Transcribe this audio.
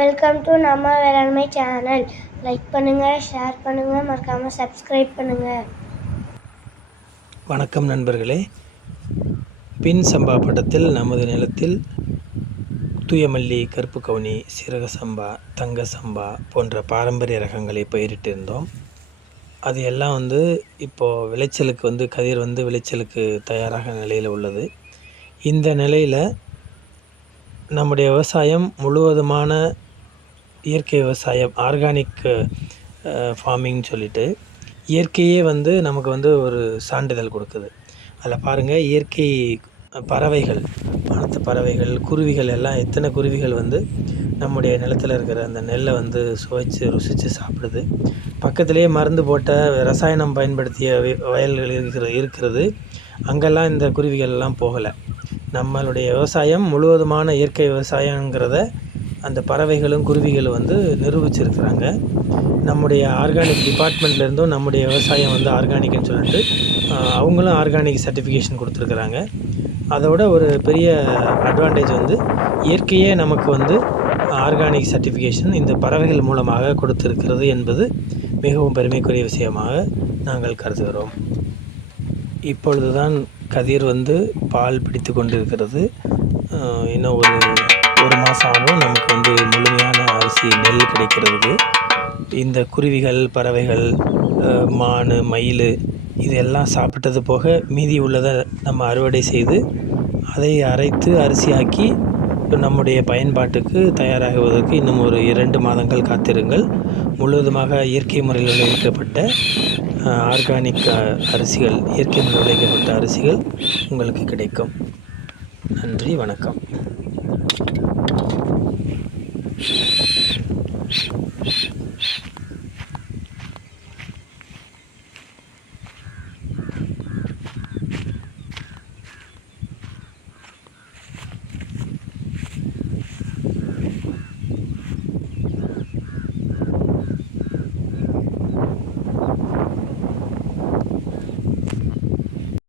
Welcome to நம்ம வேளாண்மை channel. Like பண்ணுங்கள், ஷேர் பண்ணுங்கள், மறக்காமல் சப்ஸ்கிரைப் பண்ணுங்கள். வணக்கம் நண்பர்களே. பின் சம்பா பட்டத்தில் நமது நிலத்தில் தூயமல்லி, கருப்பு கவுனி, சீரக சம்பா, தங்க சம்பா போன்ற பாரம்பரிய ரகங்களை பயிரிட்டிருந்தோம். அது எல்லாம் இப்போது விளைச்சலுக்கு கதிர் விளைச்சலுக்கு தயாராக நிலையில் உள்ளது. இந்த நிலையில் நம்முடைய விவசாயம் முழுவதுமான இயற்கை விவசாயம், ஆர்கானிக் ஃபார்மிங்னு சொல்லிட்டு இயற்கையே நமக்கு ஒரு சான்றிதழ் கொடுக்குது. அதில் பாருங்கள், இயற்கை பறவைகள், வானத்து பறவைகள், குருவிகள் எல்லாம் எத்தனை குருவிகள் நம்முடைய நிலத்தில் இருக்கிற அந்த நெல்லை சுவைச்சு ருசித்து சாப்பிடுது. பக்கத்துலேயே மருந்து போட்ட ரசாயனம் பயன்படுத்திய வயல்கள் இருக்கிறது. அங்கெல்லாம் இந்த குருவிகள்லாம் போகலை. நம்மளுடைய விவசாயம் முழுவதுமான இயற்கை விவசாயங்கிறத அந்த பறவைகளும் குருவிகளும் நிரூபிச்சிருக்கிறாங்க. நம்முடைய ஆர்கானிக் டிபார்ட்மெண்ட்லேருந்தும் நம்முடைய விவசாயம் ஆர்கானிக்னு சொல்லிட்டு அவங்களும் ஆர்கானிக் சர்டிஃபிகேஷன் கொடுத்துருக்குறாங்க. அதோட ஒரு பெரிய அட்வான்டேஜ் இயற்கையே நமக்கு ஆர்கானிக் சர்டிஃபிகேஷன் இந்த பறவைகள் மூலமாக கொடுத்திருக்கிறது என்பது மிகவும் பெருமைக்குரிய விஷயமாக நாங்கள் கருதுகிறோம். இப்பொழுது தான் கதிர் பால் பிடித்து கொண்டிருக்கிறது. இன்னும் ஒரு மாதம் ஆகும் நமக்கு முழுமையான அரிசி நெல் கிடைக்கிறது. இந்த குருவிகள், பறவைகள், மான், மயில் இதெல்லாம் சாப்பிட்டது போக மீதி உள்ளதை நம்ம அறுவடை செய்து அதை அரைத்து அரிசியாக்கி நம்முடைய பயன்பாட்டுக்கு தயாராகுவதற்கு இன்னும் ஒரு 2 மாதங்கள் காத்திருங்கள். முழுவதுமாக இயற்கை முறையில் விளைவிக்கப்பட்ட ஆர்கானிக் அரிசிகள், இயற்கை முறையில் விளைவிக்கப்பட்ட அரிசிகள் உங்களுக்கு கிடைக்கும். நன்றி, வணக்கம்.